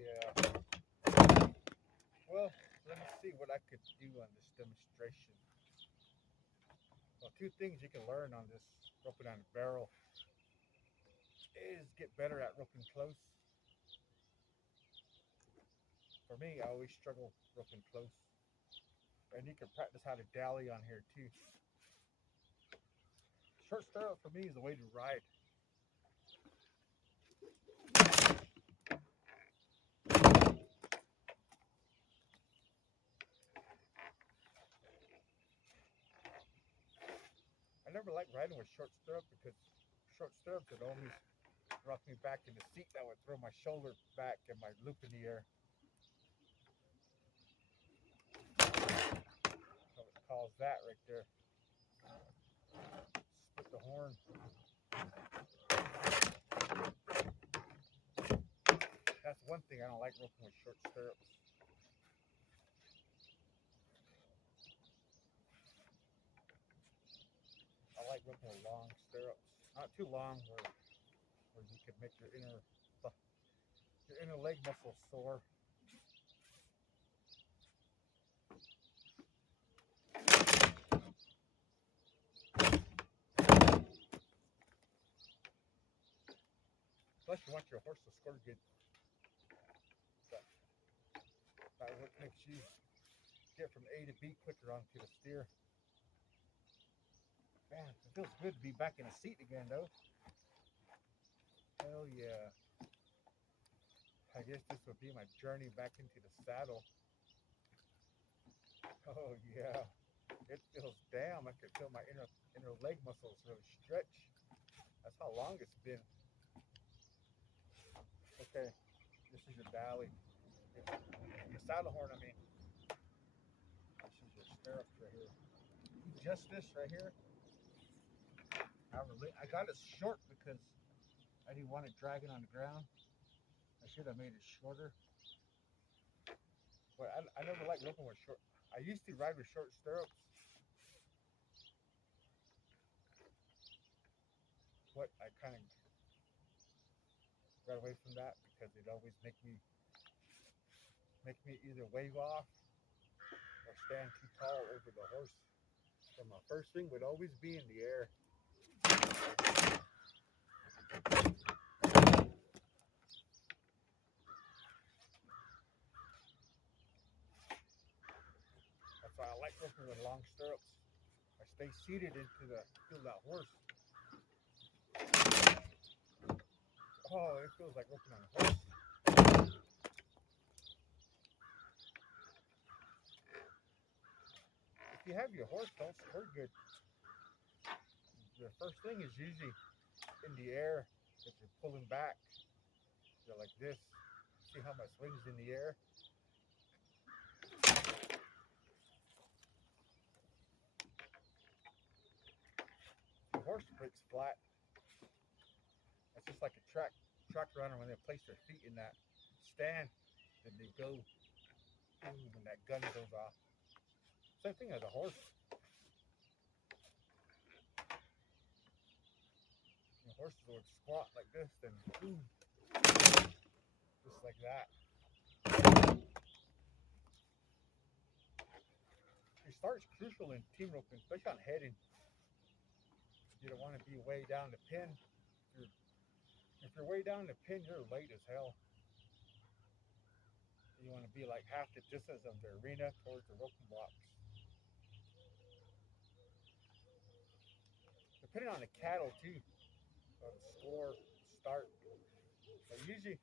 yeah. Well, let me see what I could do on this demonstration. Well, two things you can learn on this roping on a barrel is get better at roping close. For me, I always struggle roping close. And you can practice how to dally on here too. Short stirrup for me is the way to ride. I never liked riding with short stirrup because short stirrups would always rock me back in the seat. That would throw my shoulder back and my loop in the air. So it calls that right there. Split the horn. That's one thing I don't like roping with short stirrups. I like roping with long stirrups. Not too long where you can make your inner leg muscles sore. Plus you want your horse to score good. That what makes you get from A to B quicker onto the steer. Man, it feels good to be back in a seat again though. Hell yeah. I guess this would be my journey back into the saddle. Oh yeah. It feels damn. I can feel my inner leg muscles really stretch. That's how long it's been. Okay, this is your dally. The saddle horn, I mean. This is your stirrups right here. Just this right here. I got it short because I didn't want it dragging on the ground. I should have made it shorter. But I never liked roping with short. I used to ride with short stirrups. But I kind of got away from that because it always make me either wave off or stand too tall over the horse. So my first swing would always be in the air. That's why I like roping with long stirrups. I stay seated feel that horse. Oh, it feels like roping on a horse. If you have your horse don't squirt good, the first thing is usually in the air. If you're pulling back, you're like this. See how my swing's in the air? The horse breaks flat. It's just like a track runner when they place their feet in that stand, then they go when that gun goes off. Same thing as a horse. The horses would squat like this, then boom, just like that. Your start's crucial in team roping, especially on heading. You don't want to be way down the pin. If you're way down the pin, you're late as hell. You want to be like half the distance of the arena towards the roping blocks. Depending on the cattle too, the score, start. But usually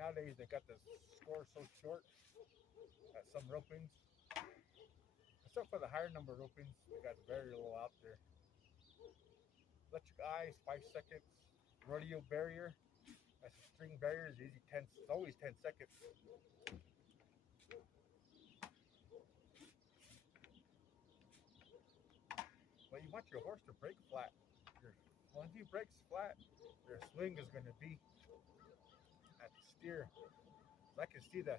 nowadays they got the score so short at some ropings. Except for the higher number ropings, they got very little out there. Electric eyes, 5 seconds. Rodeo barrier, that's a string barrier, is usually 10. It's always 10 seconds. But you want your horse to break flat. Once he breaks flat, your swing is going to be at the steer. So I can see the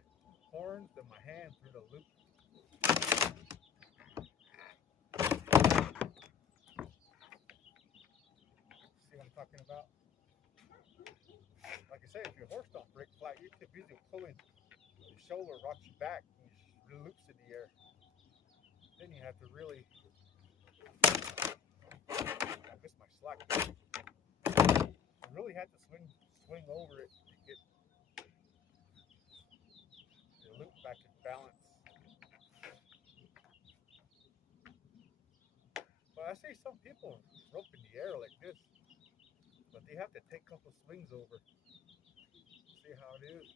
horns in my hand through the loop. See what I'm talking about? Like I say, if your horse don't break flat, you're too busy pulling your shoulder, rocks you back, and you loops in the air. Then you have to really, I miss my slack. You really have to swing over it to get your loop back in balance. But I see some people rope in the air like this, but they have to take a couple swings over. See how it is.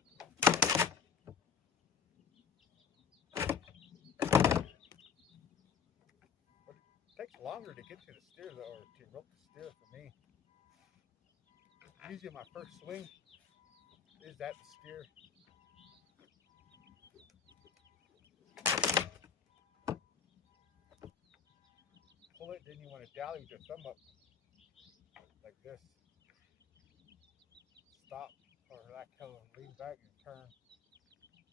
But it takes longer to get to the steer though, or to rope the steer for me. Usually my first swing is at the steer. Pull it, then you want to dally with your thumb up like this. Stop, or that color, lean back and turn.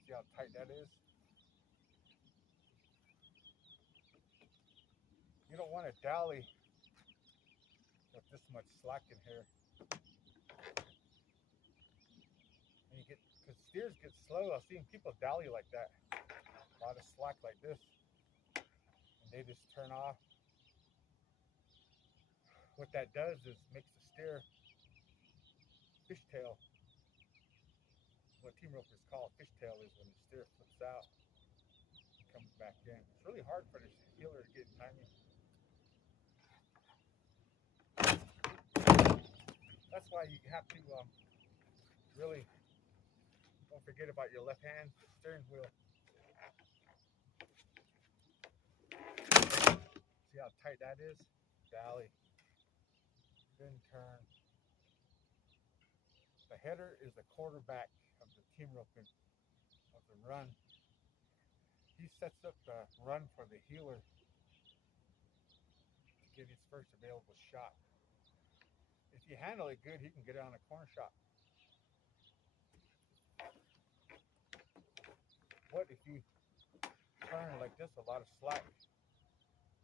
See how tight that is? You don't want to dally with this much slack in here. And you get, because steers get slow. I've seen people dally like that. A lot of slack like this. And they just turn off. What that does is makes the steer fishtail. What team ropers call fishtail is when the steer flips out and comes back in. It's really hard for the heeler to get timing. That's why you have to really don't forget about your left hand steering wheel. See how tight that is? Dally. Then turn. The header is the quarterback of the team roping, of the run. He sets up the run for the heeler to get his first available shot. If you handle it good, he can get it on a corner shot. What if you turn like this, a lot of slack?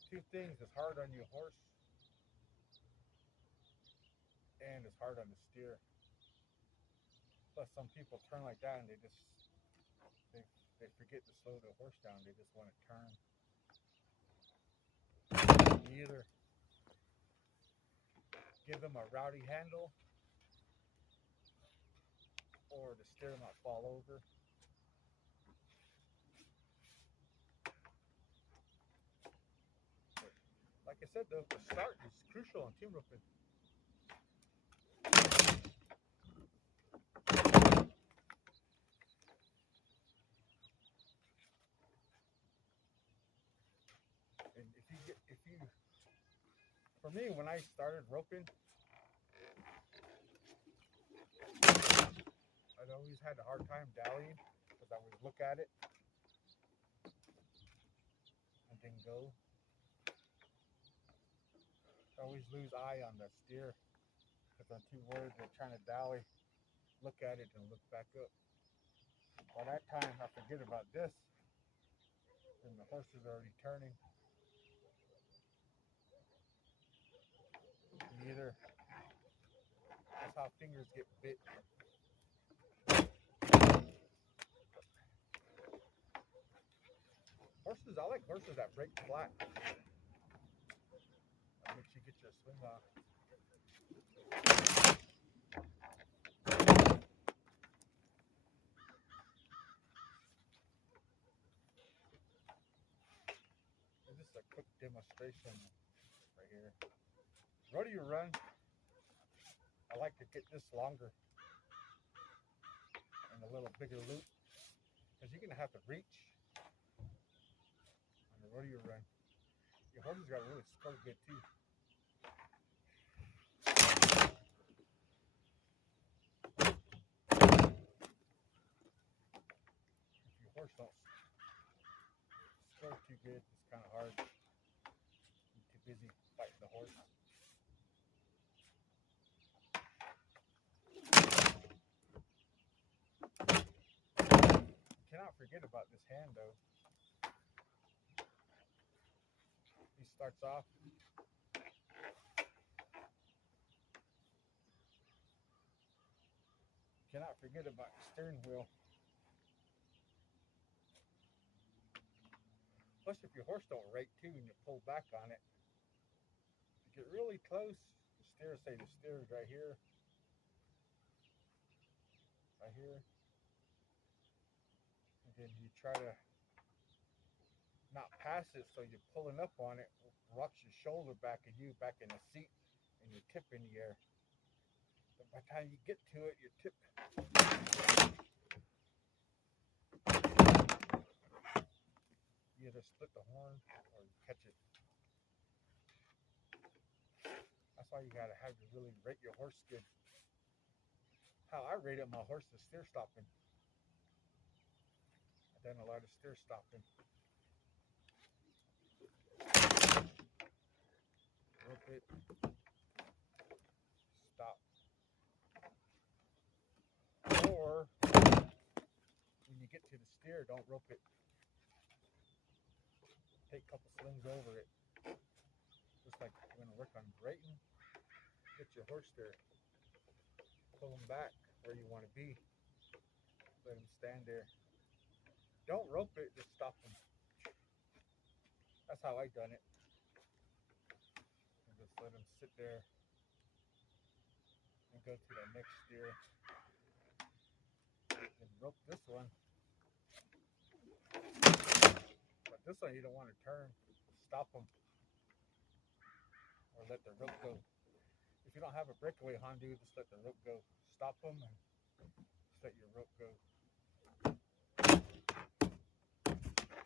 Two things, it's hard on your horse and it's hard on the steer. Plus some people turn like that and they forget to slow the horse down. They just want to turn. You either give them a rowdy handle or the steer might fall over. But like I said though, the start is crucial on team roping. And for me, when I started roping, I'd always had a hard time dallying because I would look at it and then go. I always lose eye on the steer because I'm too worried they're trying to dally, look at it and look back up. By that time, I forget about this and the horse is already turning. Either that's how fingers get bit. Horses, I like horses that break flat. That makes you get your swing off. This is a quick demonstration right here. Rodeo run, I like to get this longer and a little bigger loop because you're gonna have to reach on the rodeo run. Your horses got to really squirt good too. If your horse don't squirt too good, it's kind of hard. You're too busy fighting the horse. You cannot forget about this hand though. He starts off cannot forget about the steering wheel. Plus, if your horse don't rate too and you pull back on it, you get really close. The steer is right here, and then you try to not pass it, so you're pulling up on it, rocks your shoulder back and you back in the seat, and your tip in the air. But by the time you get to it, your tip you either split the horn or you catch it. That's why you gotta have to really rate your horse good. How I rated my horse is steer stopping. I've done a lot of steer stopping. Rope it, stop. Or when you get to the steer, don't rope it. Take a couple slings over it. Just like you're gonna work on braiding. Get your horse there. Pull them back where you want to be. Let them stand there. Don't rope it, just stop them. That's how I done it. And just let them sit there and go to the next steer. And rope this one. But this one you don't want to turn. Stop them. Or let the rope go. If you don't have a breakaway Hondu, just let the rope go. Stop them and just let your rope go.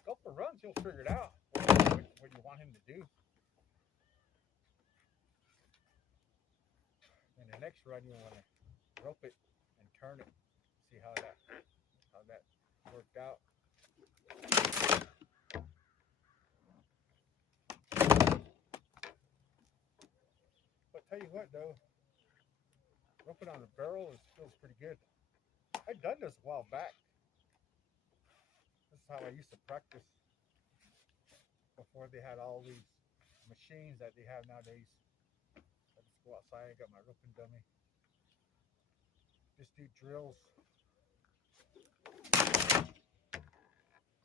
Go for runs, you'll figure it out what you want him to do. In the next run, you want to rope it and turn it. See how that worked out. But tell you what, though, roping on a barrel feels pretty good. I done this a while back. This is how I used to practice before they had all these machines that they have nowadays. I just go outside, got my roping dummy. Just do drills.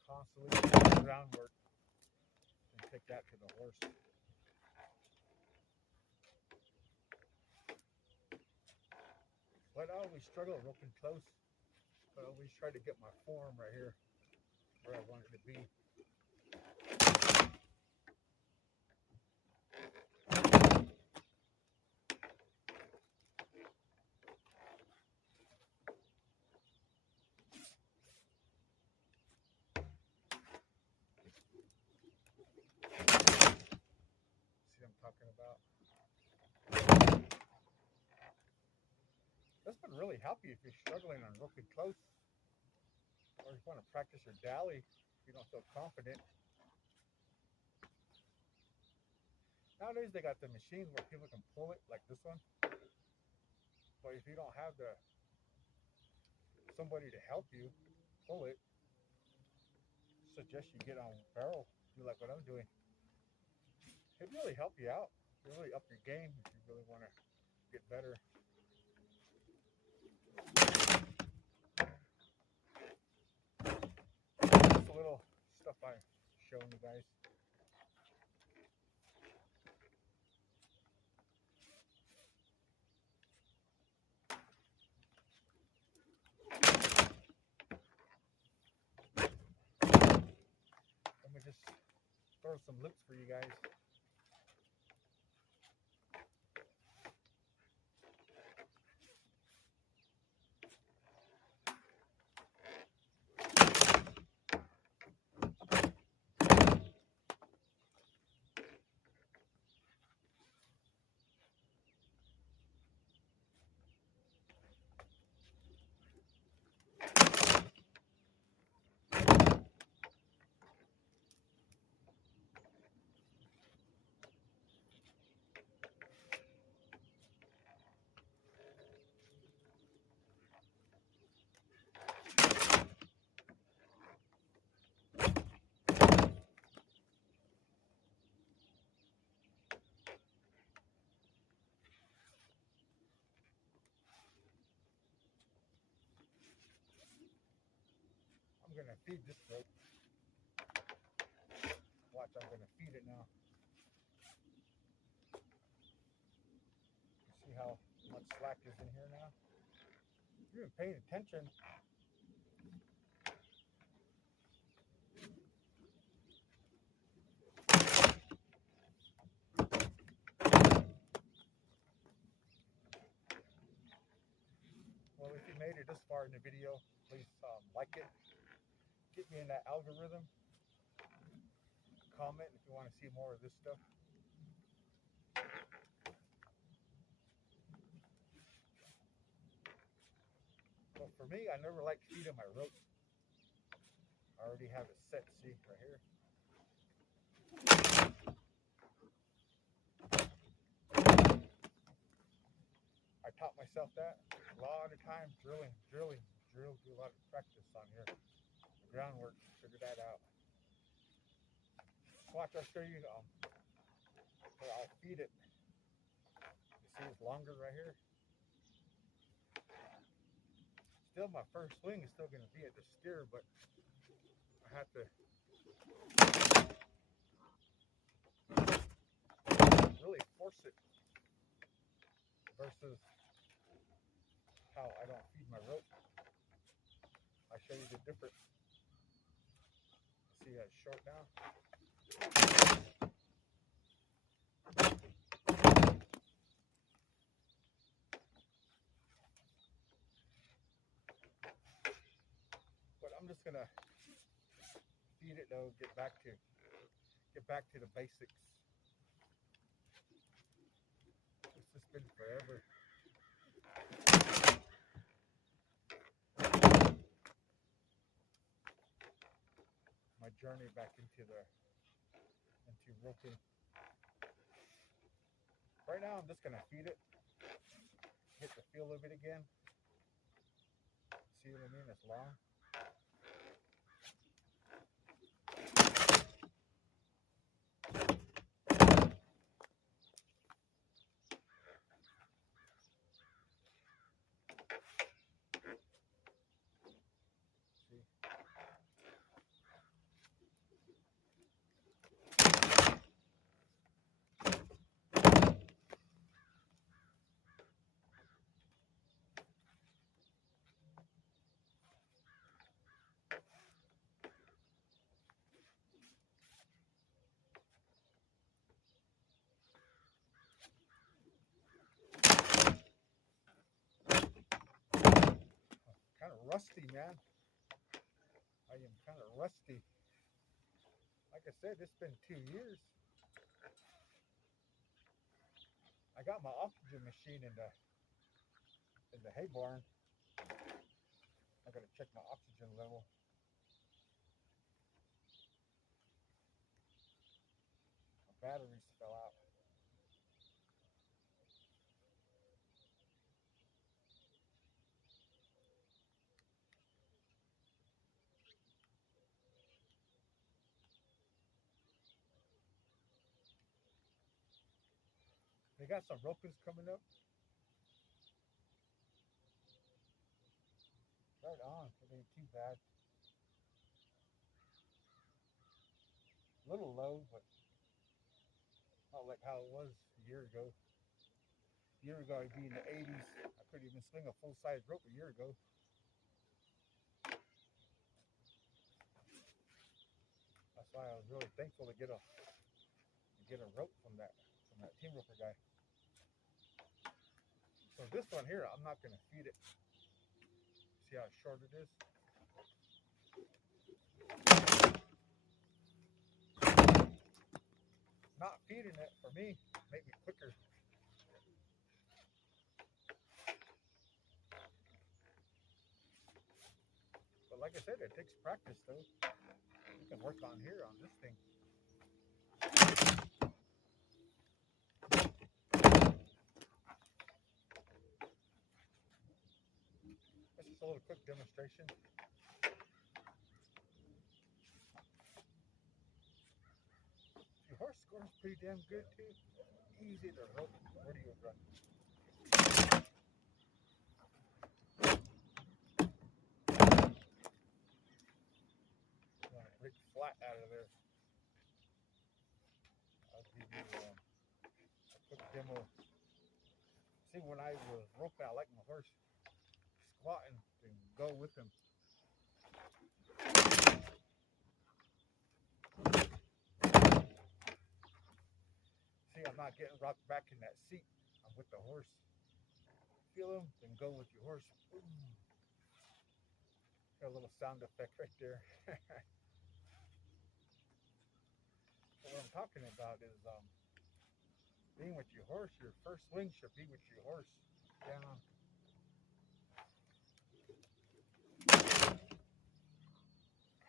Constantly do groundwork and take that to the horse. But I always struggle roping close. But I always try to get my form right here where I want it to be. See what I'm talking about? This would really help you if you're struggling on roping close, or if you want to practice your dally if you don't feel confident. Nowadays they got the machines where people can pull it like this one. But if you don't have somebody to help you pull it, suggest you get on barrel, do like what I'm doing. It'd really help you out. It'd really up your game if you really want to get better. Just a little stuff I'm showing you guys. Let me just throw some loops for you guys. I'm gonna feed this rope. Watch, I'm gonna feed it now. You see how much slack is in here now? You're paying attention. Well, if you made it this far in the video, please like it. Get me in that algorithm. Comment if you want to see more of this stuff. But for me, I never like feeding my rope. I already have it set, see, right here. I taught myself that a lot of times, drill, do a lot of practice on here. The groundwork, figure that out. Watch, I'll show you, I'll feed it. You see it's longer right here? Still, my first swing is still going to be at the steer, but I have to really force it versus how I don't feed my rope. I'll show you the difference. See how it's short now? But I'm just gonna feed it though, get back to the basics. It's just been forever. My journey back into roping. Right now I'm just gonna feed it, get the feel of it again. See what I mean? It's long. Kind of rusty, man. I am kind of rusty. Like I said, it's been 2 years. I got my oxygen machine in the hay barn. I gotta check my oxygen level. My batteries fell out. They got some ropings coming up. Right on. It ain't too bad. A little low, but not like how it was a year ago. A year ago, I'd be in the 80s. I couldn't even swing a full-size rope a year ago. That's why I was really thankful to get a rope from that team roper guy. So this one here, I'm not gonna feed it. See how short it is? Not feeding it for me make me quicker. But like I said, it takes practice though. You can work on here on this thing. This is a little quick demonstration. Your horse scores pretty damn good too. Easy to rope. Where do you run? big flat out of there. I'll give you a quick demo. See, when I was roping, I like my horse squatting and go with him. See, I'm not getting rocked back in that seat. I'm with the horse. Feel him, then go with your horse. Got a little sound effect right there. So what I'm talking about is being with your horse. Your first swing should be with your horse. Down.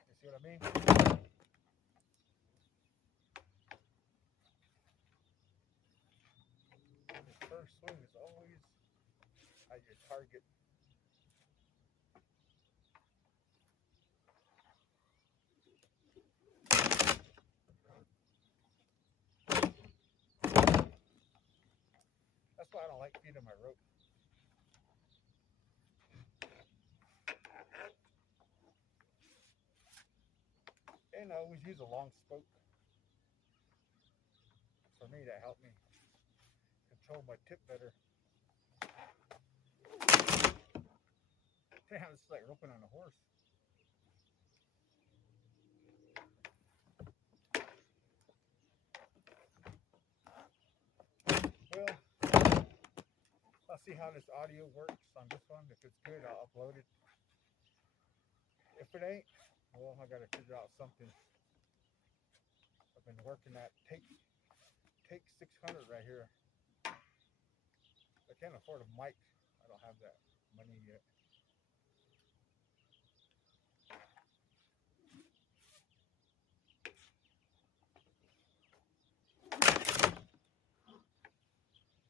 You see what I mean? Your first swing is always at your target. That's why I don't like feeding my rope. And I always use a long spoke. For me, that helped me control my tip better. Damn, it's like roping on a horse. Well, I'll see how this audio works on this one. If it's good, I'll upload it. If it ain't, well, I gotta figure out something. I've been working at Take 600 right here. I can't afford a mic. I don't have that money yet.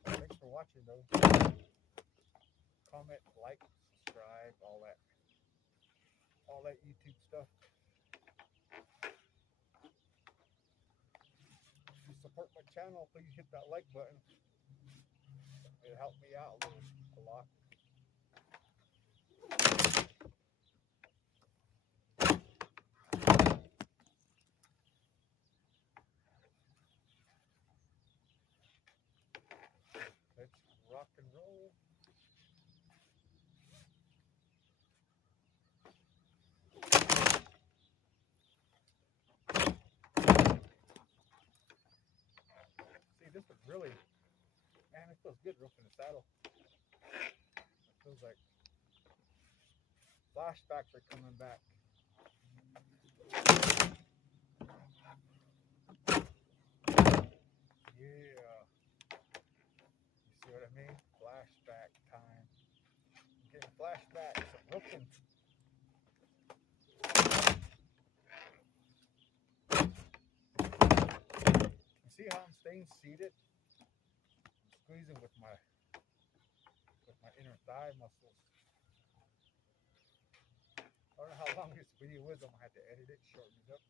Thanks for watching, though. Comment, like, subscribe, all that YouTube stuff. If you support my channel, please hit that like button. It helped me out a lot. Let's rock and roll. See, this is really, man, it feels good roping the saddle. It feels like flashbacks are coming back. Yeah. You see what I mean? Flashback time. I'm getting flashbacks of roping. You see how I'm staying seated? I'm squeezing with my inner thigh muscles. I don't know how long this video is. I'm gonna have to edit it, shorten it up.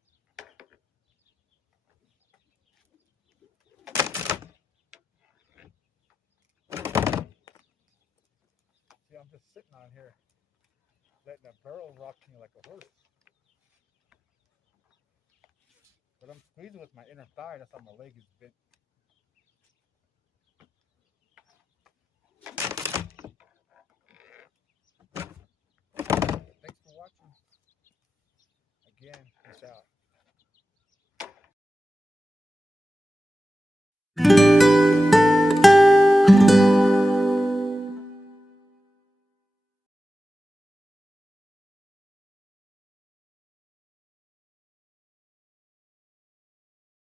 See, I'm just sitting on here, letting the barrel rock me like a horse. But I'm squeezing with my inner thigh. That's how my leg is bent. Thanks for watching. Again, peace out.